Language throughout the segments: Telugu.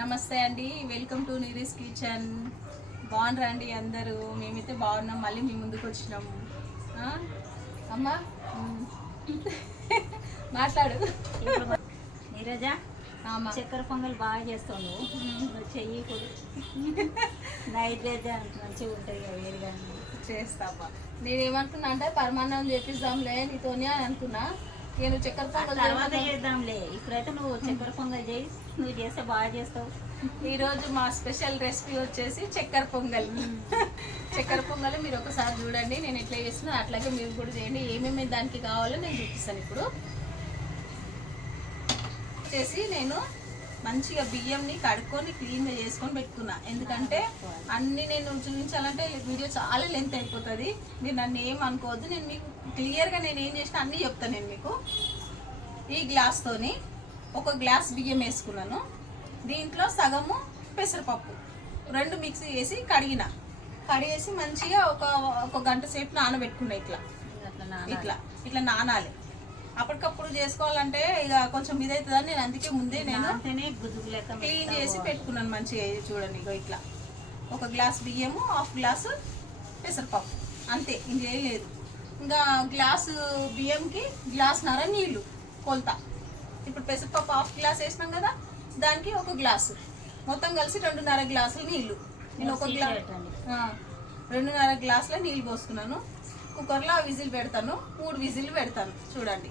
నమస్తే అండి, వెల్కమ్ టు నీరీస్ కిచెన్. బాగున్నారా అండి అందరూ? మేమైతే బాగున్నాం. మళ్ళీ మీ ముందుకు వచ్చినాము. అమ్మా మాట్లాడు. నీరజ, చక్కెర పొంగల్ బాగా చేస్తావు నువ్వు. చెయ్యి కూడా నైవేద్యం మంచిగా ఉంటుంది కదా, వేరుగా చేస్తామా. నేనేమనుకున్నా అంటే పరమాన్నం చేపిస్తాంలే నీతోనే అని అనుకున్నా. నేను చక్కెర పొంగల్ తర్వాత చేద్దాంలే. ఇప్పుడైతే నువ్వు చక్కెర పొంగల్ చేయి, నువ్వు చేస్తే బాగా చేస్తావు. ఈరోజు మా స్పెషల్ రెసిపీ వచ్చేసి చక్కెర పొంగల్. చక్కెర పొంగల్ మీరు ఒకసారి చూడండి, నేను ఎట్లా చేస్తున్నా అట్లాగే మీరు కూడా చేయండి. ఏమేమి దానికి కావాలో నేను చూపిస్తాను. ఇప్పుడు వచ్చేసి నేను మంచిగా బియ్యంని కడుక్కొని క్లీన్గా చేసుకొని పెట్టుకున్నా. ఎందుకంటే అన్నీ నేను చూపించాలంటే వీడియో చాలా లెంత్ అయిపోతుంది. మీరు నన్ను ఏం అనుకోవద్దు. నేను మీకు క్లియర్గా నేను ఏం చేసినా అన్నీ చెప్తాను. నేను మీకు ఈ గ్లాస్తోని ఒక గ్లాస్ బియ్యం వేసుకున్నాను. దీంట్లో సగము పెసరపప్పు రెండు మిక్సీ చేసి కడిగేసి మంచిగా ఒక గంట సేపు నానబెట్టుకున్నా. ఇట్లా నానాలి. అప్పటికప్పుడు చేసుకోవాలంటే ఇక కొంచెం ఇదవుతుందని నేను అందుకే ముందే నేను క్లీన్ చేసి పెట్టుకున్నాను మంచిగా. చూడండి, ఇక ఇట్లా ఒక గ్లాస్ బియ్యము, హాఫ్ గ్లాసు పెసరపప్పు, అంతే. ఇంకేం లేదు. ఇంకా గ్లాసు బియ్యంకి గ్లాసున్నర నీళ్ళు కొలత. ఇప్పుడు పెసరపప్పు హాఫ్ గ్లాస్ వేసినాం కదా, దానికి ఒక గ్లాసు, మొత్తం కలిసి 2.5 గ్లాసులు నీళ్ళు. నేను ఒక 2.5 గ్లాసుల నీళ్ళు పోసుకున్నాను. కుక్కర్లో విజిల్ పెడతాను, 3 విజిల్ పెడతాను. చూడండి,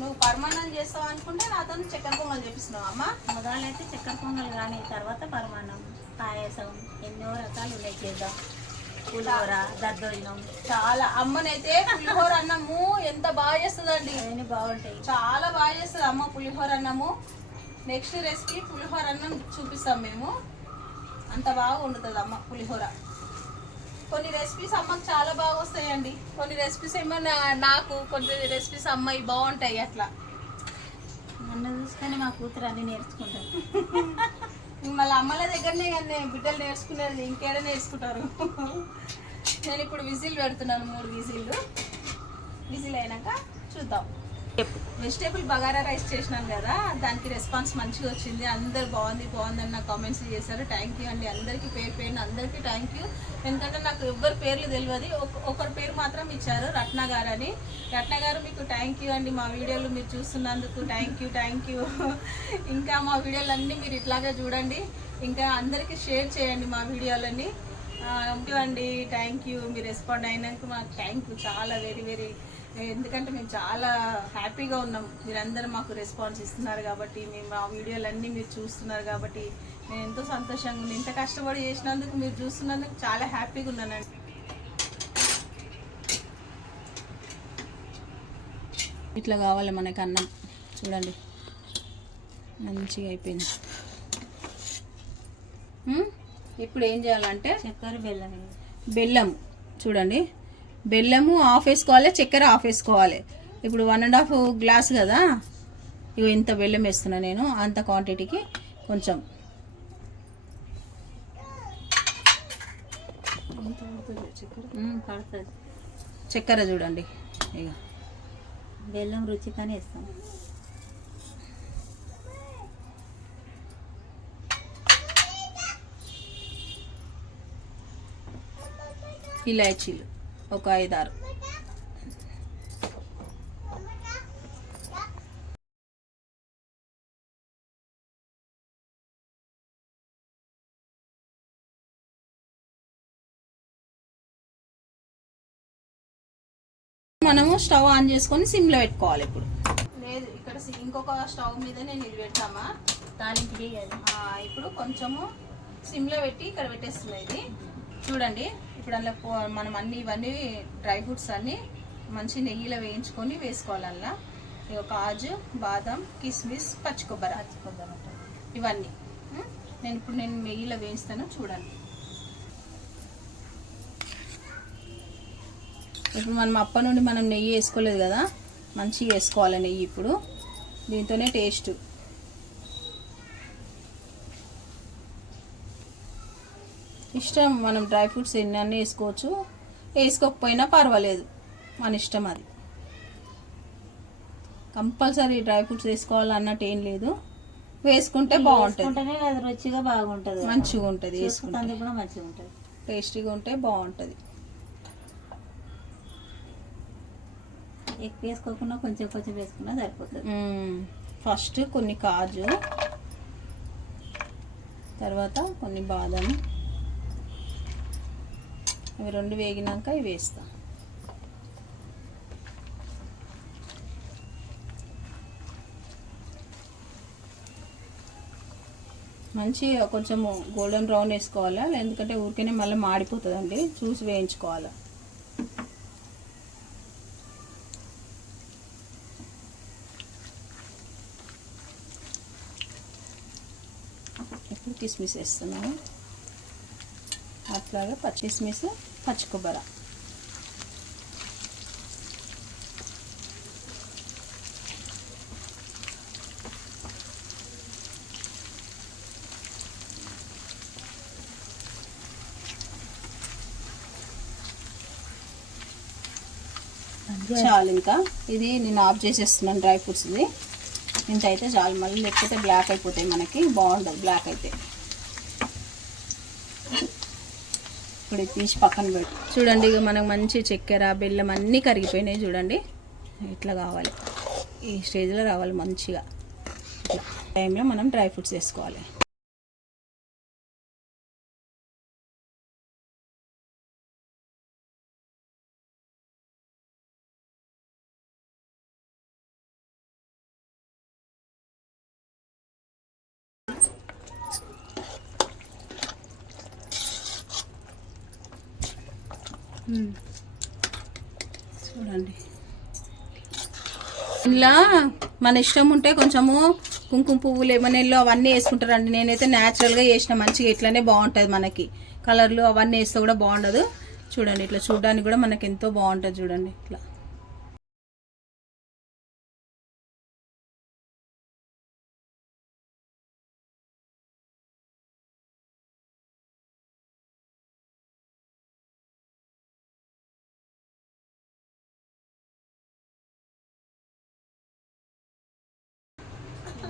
నువ్వు పరమాన్నం చేస్తావు అనుకుంటే నాతో చక్కెర పొంగల్ చేపిస్తున్నావు అమ్మ. మొదలు అయితే చక్కెర పొంగల్, కానీ తర్వాత పరమాన్నం, పాయసం, ఎన్నో రకాలు ఉన్నాయి చేద్దాం. పులిహోర, దద్దోజనం, చాలా. అమ్మనైతే పులిహోర అన్నము ఎంత బాగా చేస్తుందండి. అవన్నీ బాగుంటాయి, చాలా బాగా చేస్తుంది అమ్మ పులిహోర అన్నము. నెక్స్ట్ రెసిపీ పులిహోర అన్నం చూపిస్తాం మేము. అంత బాగా వండుతుంది అమ్మ పులిహోర. కొన్ని రెసిపీస్ అమ్మకి చాలా బాగా వస్తాయండి. కొన్ని రెసిపీస్ ఏమో నాకు, కొన్ని రెసిపీస్ అమ్మాయి బాగుంటాయి. అట్లా నన్ను చూసుకొని మా కూతురు అన్ని నేర్చుకుంటారు. మళ్ళీ అమ్మల దగ్గరనే కానీ బిడ్డలు నేర్చుకునేది, ఇంకేడ నేర్చుకుంటారు. నేను ఇప్పుడు విజిల్ పెడుతున్నాను, 3 విజిల్ అయినాక చూద్దాం. వెజిటేబుల్ బగారా రైస్ చేసినాను కదా, దానికి రెస్పాన్స్ మంచిగా వచ్చింది. అందరు బాగుంది అని నాకు కామెంట్స్ చేశారు. థ్యాంక్ యూ అండి అందరికీ, పేరున అందరికీ థ్యాంక్ యూ. ఎందుకంటే నాకు ఎవ్వరి పేర్లు తెలియదు. ఒకరి పేరు మాత్రం ఇచ్చారు, రత్న గారు అని. రత్న గారు మీకు థ్యాంక్ యూ అండి. మా వీడియోలు మీరు చూస్తున్నందుకు థ్యాంక్ యూ. ఇంకా మా వీడియోలన్నీ మీరు ఇట్లాగే చూడండి, ఇంకా అందరికీ షేర్ చేయండి మా వీడియోలన్నీ. అండి థ్యాంక్ యూ. మీరు రెస్పాండ్ అయినందుకు మాకు థ్యాంక్ యూ, చాలా వెరీ. ఎందుకంటే మేము చాలా హ్యాపీగా ఉన్నాం. మీరందరూ మాకు రెస్పాన్స్ ఇస్తున్నారు కాబట్టి, మేము మా వీడియోలన్నీ మీరు చూస్తున్నారు కాబట్టి నేను ఎంతో సంతోషంగా ఉన్నాను. ఇంత కష్టపడి చేసినందుకు, మీరు చూస్తున్నందుకు చాలా హ్యాపీగా ఉన్నానండి. ఇట్లా కావాలి మనకి అన్నం. చూడండి, మంచిగా అయిపోయింది. ఇప్పుడు ఏం చేయాలంటే చక్కెర, బెల్లం చూడండి, బెల్లము హాఫ్ వేసుకోవాలి, చక్కెర హాఫ్ వేసుకోవాలి. ఇప్పుడు 1.5 గ్లాస్ కదా, ఇవి ఎంత బెల్లం వేస్తున్నా నేను, అంత క్వాంటిటీకి కొంచెం పడుతుంది చక్కెర. చూడండి, ఇక బెల్లం రుచిగానే వేస్తాం. ఇలాచీలు ఒక 5-6. మనము స్టవ్ ఆన్ చేసుకొని సిమ్లో పెట్టుకోవాలి. ఇప్పుడు లేదు, ఇక్కడ ఇంకొక స్టవ్ మీద నేను ఇది పెట్టామా తాలింపు. ఇప్పుడు కొంచెము సిమ్లో పెట్టి ఇక్కడ పెట్టేస్తుంది ఇది. చూడండి, ఇప్పుడు అందులో మనం ఇవన్నీ డ్రై ఫ్రూట్స్ అన్నీ మంచి నెయ్యిలో వేయించుకొని వేసుకోవాలి. అలా ఇక కాజు, బాదం, కిస్మిస్, పచ్చి కొబ్బరి ఇవన్నీ నేను నెయ్యిలో వేయిస్తాను. చూడండి, ఇప్పుడు మనం నుండి మనం నెయ్యి వేసుకోలేదు కదా, మంచిగా వేసుకోవాలి నెయ్యి. ఇప్పుడు దీంతోనే టేస్ట్. ఇష్టం మనం డ్రై ఫ్రూట్స్ ఎన్ని వేసుకోవచ్చు. వేసుకోకపోయినా పర్వాలేదు, మన ఇష్టం. అది కంపల్సరీ డ్రై ఫ్రూట్స్ వేసుకోవాలన్నట్టు ఏం లేదు, వేసుకుంటే బాగుంటుంది, అది రుచిగా బాగుంటుంది, మంచిగా ఉంటుంది, వేసుకుంటే కూడా మంచిగా ఉంటుంది, టేస్టీగా ఉంటే బాగుంటుంది. ఎక్కువ వేసుకోకుండా కొంచెం కొంచెం వేసుకున్నా సరిపోతుంది. ఫస్ట్ కొన్ని కాజు, తర్వాత కొన్ని బాదం, ఇవి రెండు వేగినాక ఇవి వేస్తా. మంచిగా కొంచెం గోల్డెన్ బ్రౌన్ వేసుకోవాలా, ఎందుకంటే ఊరికేనే మళ్ళీ మాడిపోతుందండి, చూసి వేయించుకోవాలా. ఇప్పుడు కిస్మిస్ వేస్తున్నాము, అట్లాగే కిస్మిస్, పచ్చి కొబ్బరి. చాలు, ఇంకా ఇది నేను ఆఫ్ చేసేస్తున్నాను డ్రై ఫ్రూట్స్. ఇది ఇంత అయితే చాలు, మళ్ళీ లేకపోతే బ్లాక్ అయిపోతాయి, మనకి బాగుండదు బ్లాక్ అయితే. ఇప్పుడు ఇది తీసి పక్కన పెట్టి చూడండి, ఇక మనకు మంచి చక్కెర బెల్లం అన్నీ కరిగిపోయినాయి చూడండి. ఇట్లా కావాలి, ఈ స్టేజ్లో రావాలి మంచిగా. ఇట్లా టైంలో మనం డ్రై ఫ్రూట్స్ వేసుకోవాలి. చూడండి, ఇలా మన ఇష్టం ఉంటే కొంచెము కుంకుమ పువ్వు, లెమన్ ఎల్లో అవన్నీ వేసుకుంటారండి. నేనైతే న్యాచురల్గా వేసిన, మంచిగా ఇట్లానే బాగుంటుంది. మనకి కలర్లు అవన్నీ వేస్తే కూడా బాగుండదు. చూడండి, ఇట్లా చూడడానికి కూడా మనకి ఎంతో బాగుంటుంది. చూడండి ఇట్లా.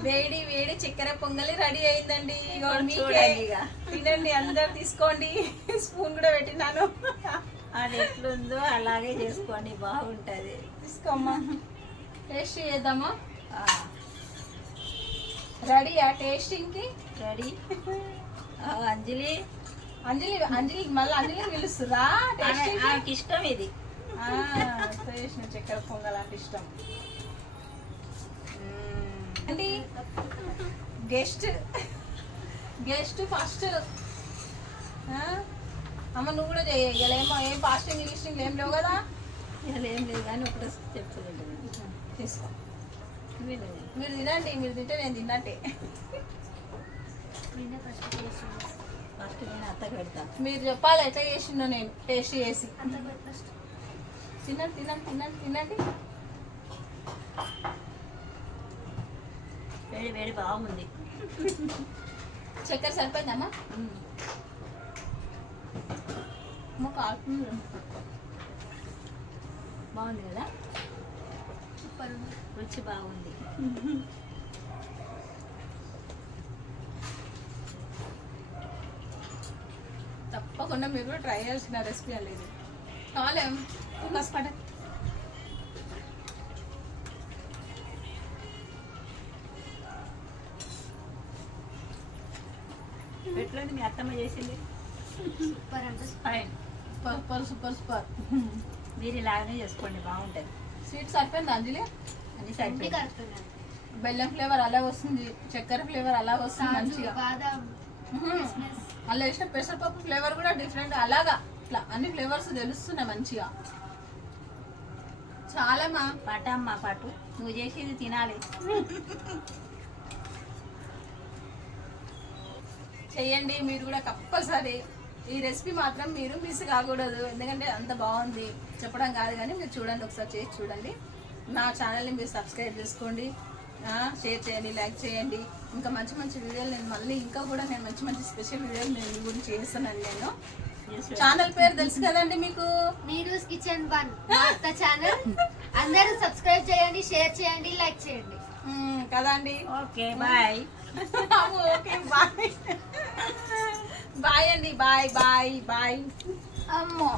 వేడి వేడి చక్కెర పొంగలి రెడీ అయిందండి. తినండి, అందరు తీసుకోండి. స్పూన్ కూడా పెట్టినాను. అది ఎట్లుందో అలాగే చేసుకోండి, బాగుంటుంది. తీసుకోమ్మా, టేస్ట్ చేద్దామా? రెడీయా టేస్టింగ్కి? రెడీ. అంజలి అంజలి అంజలి మళ్ళీ అంజలి పిలుస్తురా? నాకు ఇష్టం ఇది, చేసిన చక్కెర పొంగల్ అంటే ఇష్టం అండి. Guest first. అమ్మ నువ్వు కూడా చేయలేమో, ఏం ఫాస్టింగ్ గిస్టింగ్ ఏం లేవు కదా? ఇలా ఏం లేదు కానీ ఒకటి చెప్తుంది. తీసుకో, మీరు తినండి, మీరు తింటే నేను తిన్నట్టే. ఫస్ట్ నేను అత్తకు పెడతాను, మీరు చెప్పాలి ఎట్లా చేసిందో నేను టేస్ట్ చేసి. తినండి తినండి తినండి తినండి. వేడి వేడి బాగుంది. చక్కెర సరిపోయిందమ్మా? బాగుంది కదా, సూపర్, రుచి బాగుంది. తప్పకుండా మీరు కూడా ట్రై చేయాల్సిన రెసిపీ అనేది. కాలేం కష్టపడ. ఎట్లండి మీ అత్తమ్మ చేసింది? సూపర్ అంటే ఫైన్, సూపర్ సూపర్ సూపర్. మీరు ఇలాగనే చేసుకోండి, బాగుంటుంది. స్వీట్ సరిపోయింది అంజలి? అన్ని సరిపోయింది. బెల్లం ఫ్లేవర్ అలా వస్తుంది, చక్కెర ఫ్లేవర్ అలా వస్తుంది మంచిగా. అలా వేసిన పెసరపప్పు ఫ్లేవర్ కూడా డిఫరెంట్, అలాగా ఇట్లా అన్ని ఫ్లేవర్స్ తెలుస్తున్నాయి మంచిగా. చాలా మా పటమ్మా పట్టు, నువ్వు చేసేది తినాలి. చెయ్యండి మీరు కూడా కంపల్సరీ. ఈ రెసిపీ మాత్రం మీరు మిస్ కాకూడదు, ఎందుకంటే అంత బాగుంది. చెప్పడం కాదు కానీ మీరు చూడండి, ఒకసారి చేసి చూడండి. నా ఛానల్ని మీరు సబ్స్క్రైబ్ చేసుకోండి, షేర్ చేయండి, లైక్ చేయండి. ఇంకా మంచి మంచి వీడియోలు నేను మళ్ళీ ఇంకా కూడా నేను మంచి మంచి స్పెషల్ వీడియోలు నేను గురించి చేస్తానండి. నేను ఛానల్ పేరు తెలుసు కదండి మీకు. నీరూస్ కిచెన్ 1 మా అత్త ఛానల్. అందరూ సబ్స్క్రైబ్ చేయండి, షేర్ చేయండి, లైక్ చేయండి. కదండి. Okay bye. Okay bye. Bye అండి. Bye bye bye. అమ్మో.